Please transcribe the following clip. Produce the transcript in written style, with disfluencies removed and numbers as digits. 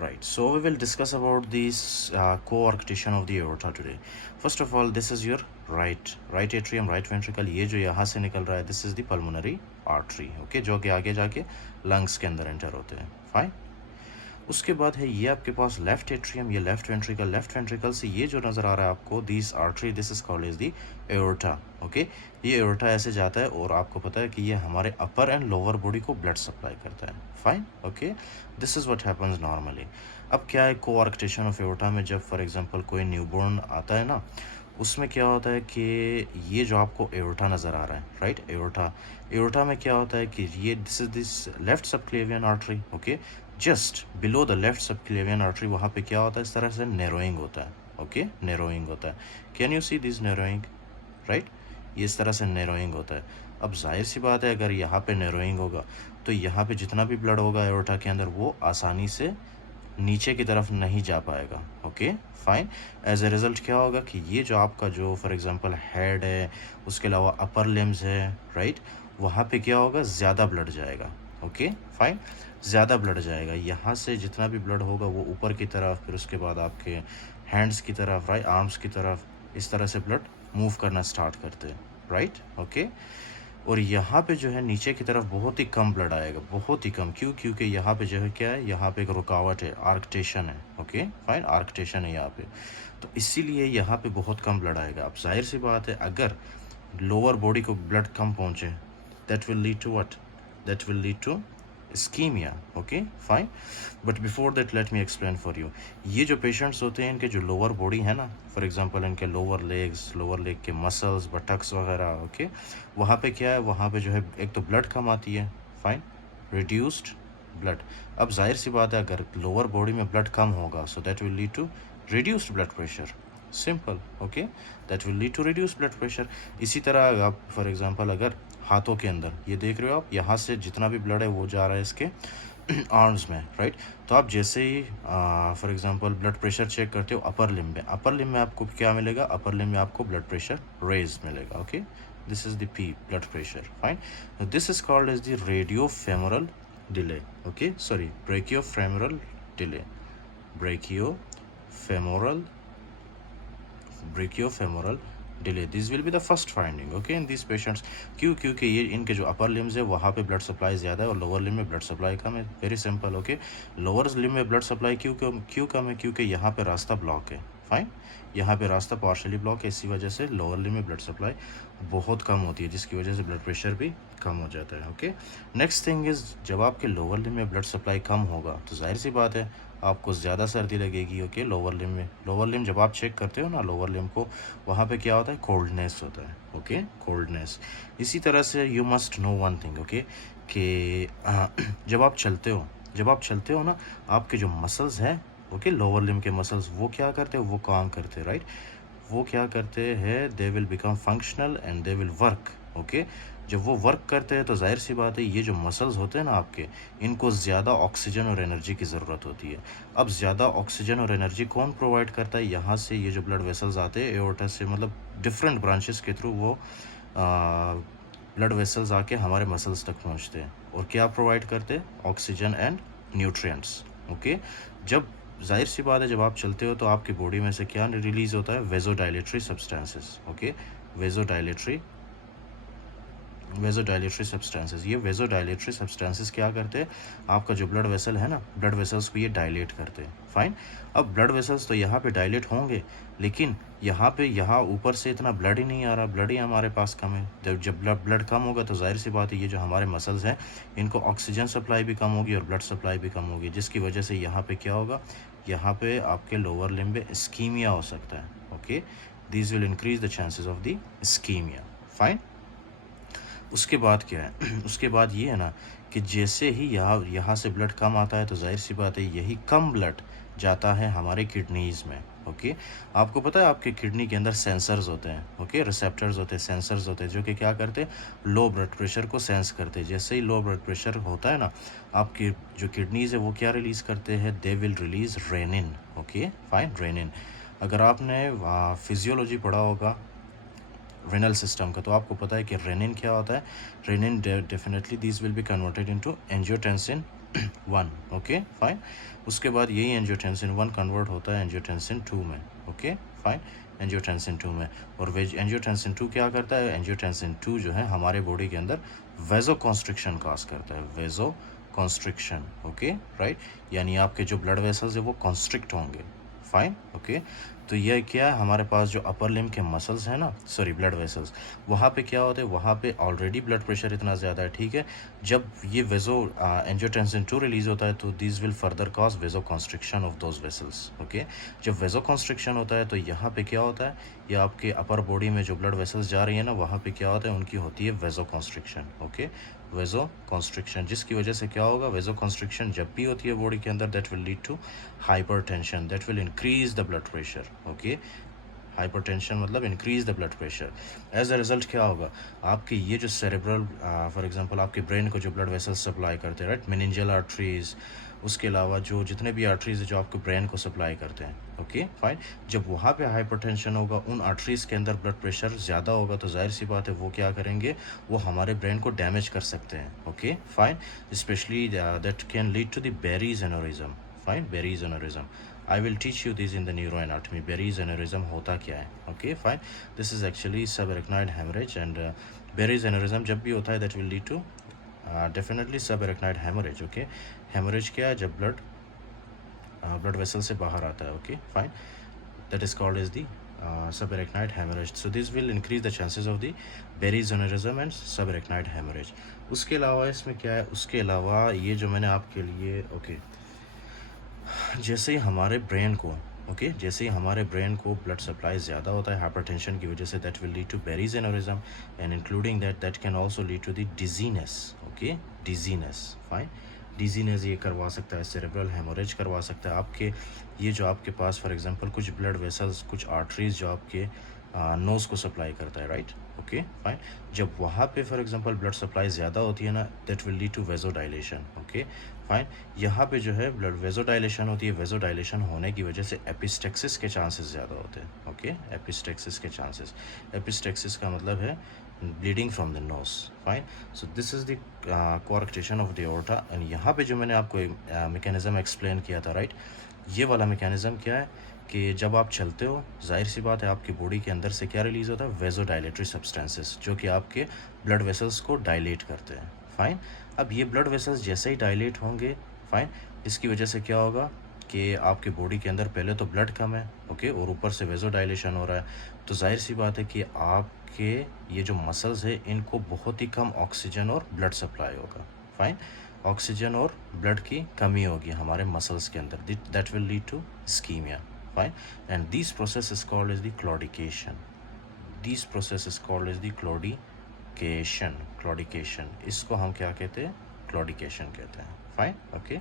Right, so we will discuss about this co-articulation of the aorta today. First of all, this is your right atrium, right ventricle. ये जो यहाँ से निकल रहा है, this is the pulmonary artery, okay, जो कि आगे जाके lungs के अंदर enter होते हैं. Fine. उसके बाद है ये आपके पास लेफ्ट एट्रियम, ये लेफ्ट वेंट्रिकल से ये जो नज़र आ रहा है आपको, this artery, this is called as the aorta. Okay, ये एओर्टा ऐसे जाता है और आपको पता है कि ये हमारे अपर एंड लोअर बॉडी को ब्लड सप्लाई करता है. Fine, okay, this is what happens normally. अब क्या है कोआर्क्टेशन ऑफ एओर्टा में, जब फॉर एग्जांपल कोई न्यूबॉर्न आता है ना, उसमें क्या होता है कि ये जो आपको एओर्टा नज़र आ रहा है, राइट, एओर्टा में क्या होता है कि ये this is this left subclavian artery. Okay, just below the left subclavian artery वहाँ पे क्या होता है, इस तरह से नैरोइंग होता है. ओके, नैरोइंग होता है. Can you see this narrowing, right, ये इस तरह से नैरोइंग होता है. अब जाहिर सी बात है, अगर यहाँ पे नैरोइंग होगा तो यहाँ पे जितना भी ब्लड होगा एओर्टा के अंदर वो आसानी से नीचे की तरफ नहीं जा पाएगा. Okay, fine. As a result क्या होगा कि ये जो आपका जो फॉर एग्जांपल हेड है, उसके अलावा अपर लिम्स है, राइट, वहाँ पे क्या होगा, ज़्यादा ब्लड जाएगा. ओके, फाइन, ज़्यादा ब्लड जाएगा. यहाँ से जितना भी ब्लड होगा वो ऊपर की तरफ, फिर उसके बाद आपके हैंड्स की तरफ, राइट, आर्म्स की तरफ, इस तरह से ब्लड मूव करना स्टार्ट करते हैं, राइट. ओके, और यहाँ पे जो है नीचे की तरफ बहुत ही कम ब्लड आएगा, बहुत ही कम. क्यों? क्योंकि यहाँ पे जो है क्या है, यहाँ पे एक रुकावट है, आर्कटेशन है. ओके, फाइन, आर्कटेशन है यहाँ पे, तो इसीलिए यहाँ पे बहुत कम ब्लड आएगा. अब जाहिर सी बात है, अगर लोअर बॉडी को ब्लड कम पहुँचे, that will lead to what, that will lead to ischaemia. Okay, fine. But before that let me explain for you. ये जो पेशेंट्स होते हैं, इनके जो लोअर बॉडी है ना, फॉर एग्जांपल इनके लोअर लेग के मसल्स, बटक्स वगैरह, ओके, वहाँ पे क्या है, वहाँ पे जो है एक तो ब्लड कम आती है. Fine, reduced blood. अब जाहिर सी बात है, अगर लोअर बॉडी में ब्लड कम होगा, so that will lead to reduced blood pressure. Simple. Okay, that will lead to reduce blood pressure. इसी तरह आप फॉर एग्जांपल अगर हाथों के अंदर ये देख रहे हो आप, यहाँ से जितना भी ब्लड है वो जा रहा है इसके आर्म्स में, राइट. तो आप जैसे ही for example blood pressure check करते हो अपर लिम में आपको क्या मिलेगा, अपर लिम में आपको ब्लड प्रेशर रेज मिलेगा. Okay, this is the P, blood pressure. Fine, this is called as the radiofemoral delay. Okay, sorry, brachiofemoral delay, brachiofemoral brachiofemoral delay. This will be the first finding, okay, in this patients. क्यों? क्योंकि ये इनके जो upper limbs है वहाँ पे blood supply ज़्यादा है और लोअर लिम में ब्लड सप्लाई कम है. Very simple. Okay, lower limb में ब्लड सप्लाई क्यों कम है? क्योंकि यहाँ पे रास्ता ब्लॉक है. फाइन, यहाँ पे रास्ता पार्शली ब्लॉक है, इसी वजह से लोअर लिम में ब्लड सप्लाई बहुत कम होती है, जिसकी वजह से ब्लड प्रेशर भी कम हो जाता है. ओके, नेक्स्ट थिंग इज़, जब आपके लोअर लिम में ब्लड सप्लाई कम होगा तो जाहिर सी बात है आपको ज़्यादा सर्दी लगेगी. ओके, लोअर लिम में, लोअर लिम जब आप चेक करते हो ना लोअर लिम को, वहाँ पे क्या होता है, कोल्डनेस होता है. Okay, coldness. इसी तरह से you must know one thing, okay, कि जब आप चलते हो ना, आपके जो मसल्स हैं, ओके, लोअर लिम के मसल्स, वो क्या करते हैं, वो काम करते हैं, राइट. वो क्या करते हैं, they will become functional and they will work. Okay, जब वो वर्क करते हैं तो जाहिर सी बात है, ये जो मसल्स होते हैं ना आपके, इनको ज़्यादा ऑक्सीजन और एनर्जी की ज़रूरत होती है. अब ज़्यादा ऑक्सीजन और एनर्जी कौन प्रोवाइड करता है, यहाँ से ये जो ब्लड वेसल्स आते हैं एओर्टा से, मतलब डिफरेंट ब्रांचेस के थ्रू वो ब्लड वेसल्स आके हमारे मसल्स तक पहुँचते हैं और क्या प्रोवाइड करते हैं, ऑक्सीजन एंड न्यूट्रिएंट्स. ओके, जब जाहिर सी बात है, जब आप चलते हो तो आपकी बॉडी में से क्या रिलीज़ होता है, vasodilatory substances. Okay, vasodilatory substances. ये वेजोडाइलेटरी सब्सटेंसेस क्या करते हैं, आपका जो ब्लड वेसल है ना, ब्लड वेसल्स को ये डायलेट करते हैं. फाइन, अब ब्लड वेसल्स तो यहाँ पे डायलेट होंगे, लेकिन यहाँ ऊपर से इतना ब्लड ही नहीं आ रहा, ब्लड ही हमारे पास कम है. जब ब्लड कम होगा तो जाहिर सी बात है, ये जो हमारे मसल्स हैं इनको ऑक्सीजन सप्लाई भी कम होगी और ब्लड सप्लाई भी कम होगी, जिसकी वजह से यहाँ पे क्या होगा, यहाँ पे आपके लोअर लिम्ब में इस्कीमिया हो सकता है. Okay, this will increase the chances of the ischaemia. Fine. उसके बाद क्या है उसके बाद ये है ना कि जैसे ही यहाँ से ब्लड कम आता है तो जाहिर सी बात है, यही कम ब्लड जाता है हमारे किडनीज़ में. ओके, आपको पता है आपके किडनी के अंदर सेंसर्स होते हैं. ओके, रिसेप्टर्स होते हैं, सेंसर्स होते हैं, जो कि क्या करते हैं, लो ब्लड प्रेशर को सेंस करते हैं. जैसे ही लो ब्लड प्रेशर होता है ना, आपकी जो किडनीज़ है वो क्या रिलीज़ करते हैं, they will release renin. Okay, fine, renin. अगर आपने फिजियोलॉजी पढ़ा होगा रेनल सिस्टम का, तो आपको पता है कि रेनिन क्या होता है. Renin definitely this will be converted into angiotensin 1, okay fine. उसके बाद यही एंजियोटेंसिन 1 कन्वर्ट होता है एंजियोटेंसिन 2 में, ओके फाइन, एंजियोटेंसिन 2 में। और एंजियोटेंसिन 2 क्या करता है? एंजियोटेंसिन 2 जो है हमारे बॉडी के अंदर वेजो कॉन्स्ट्रिक्शन काज करता है, वेजो कॉन्स्ट्रिक्शन, ओके राइट, यानी आपके जो ब्लड वेसल्स है वो कॉन्स्ट्रिक्ट होंगे, फाइन, ओके। तो यह क्या है, हमारे पास जो अपर लिम्ब के मसल्स हैं ना, सॉरी ब्लड वेसल्स, वहाँ पे क्या होता है, वहाँ पे ऑलरेडी ब्लड प्रेशर इतना ज़्यादा है, ठीक है। जब ये वेजो एंजियोटेंसिन 2 रिलीज होता है तो this will further cause vasoconstriction of those vessels, okay. जब वेजो कॉन्स्ट्रिक्शन होता है तो यहाँ पे क्या होता है, ये आपके अपर बॉडी में जो ब्लड वेसल्स जा रही है ना, वहाँ पे क्या होता है, उनकी होती है वेजो कॉन्स्ट्रिक्शन, ओके, वेजो कॉन्स्ट्रिक्शन, जिसकी वजह से क्या होगा, वेजो कॉन्स्ट्रिक्शन जब भी होती है बॉडी के अंदर, that will lead to hypertension, that will increase the blood pressure, okay. Hypertension मतलब increase the blood pressure. As a result क्या होगा, आपके ये जो सेरेब्रल, फॉर एग्जांपल आपके ब्रेन को जो ब्लड वेसल्स सप्लाई करते हैं, राइट, मेनिंजियल आर्टरीज, उसके अलावा जो जितने भी आर्टरीज जो आपके ब्रेन को सप्लाई करते हैं, ओके फाइन, जब वहाँ पे हाइपरटेंशन होगा, उन आर्टरीज के अंदर ब्लड प्रेशर ज़्यादा होगा, तो जाहिर सी बात है वो क्या करेंगे, वो हमारे ब्रेन को डैमेज कर सकते हैं, okay fine. Specially that can lead to the berries aneurysm, fine, berries aneurysm. I will teach you this in the neuroanatomy, berries aneurysm होता क्या है, okay fine. This is actually subarachnoid haemorrhage, and berries aneurysm जब भी होता है that will lead to definitely subarachnoid haemorrhage, okay. Haemorrhage क्या है, जब ब्लड वेसल से बाहर आता है, okay fine, that is called as the subarachnoid hemorrhage. So this will increase the chances of the Berry's aneurysm and subarachnoid hemorrhage. उसके अलावा इसमें क्या है, उसके अलावा ये जो मैंने आपके लिए, ओके, जैसे ही हमारे ब्रेन को, ओके, जैसे ही हमारे ब्रेन को ब्लड सप्लाई ज़्यादा होता है हाइपरटेंशन की वजह से, that will lead to berries aneurysm, and including that can also lead to the dizziness, okay, dizziness, fine, dizziness ये करवा सकता है, सेरेब्रल हेमोरेज करवा सकता है आपके, ये जो आपके पास फॉर एग्जांपल कुछ ब्लड वेसल्स, कुछ आर्टरीज जो आपके नोज़ को सप्लाई करता है, राइट, ओके फाइन, जब वहाँ पे फॉर एग्जांपल ब्लड सप्लाई ज़्यादा होती है ना, that will lead to vasodilation, okay fine. यहाँ पे जो है ब्लड वेजोडाइलेशन होती है, वेजोडाइलेशन होने की वजह से एपिस्टेक्सिस के चांसेस ज़्यादा होते हैं, ओके, एपिस्टेक्सिस के चांसेस, एपिस्टेक्सिस का मतलब है bleeding from the nose, fine. So this is the coarctation of the aorta, and यहाँ पे जो मैंने आपको मैकेनिज्म एक्सप्लेन किया था, राइट, ये वाला मैकेनिज्म क्या है कि जब आप चलते हो, जाहिर सी बात है आपकी बॉडी के अंदर से क्या रिलीज़ होता है, वेजोडाइलेटरी सब्सटेंसेस, जो कि आपके ब्लड वेसल्स को डायलेट करते हैं, फाइन। अब ये ब्लड वेसल्स जैसे ही डायलेट होंगे, फाइन, इसकी वजह से क्या होगा कि आपके बॉडी के अंदर पहले तो ब्लड कम है, ओके, और ऊपर से वेजोडाइलेशन हो रहा है, तो जाहिर सी बात है कि आपके ये जो मसल्स है इनको बहुत ही कम ऑक्सीजन और ब्लड सप्लाई होगा, फाइन, ऑक्सीजन और ब्लड की कमी होगी हमारे मसल्स के अंदर, that will lead to ischemia, fine, and this process is called as the claudication, this process is called as the claudication, claudication, इसको हम क्या कहते हैं, क्लॉडिकेशन कहते हैं, फाइन, ओके।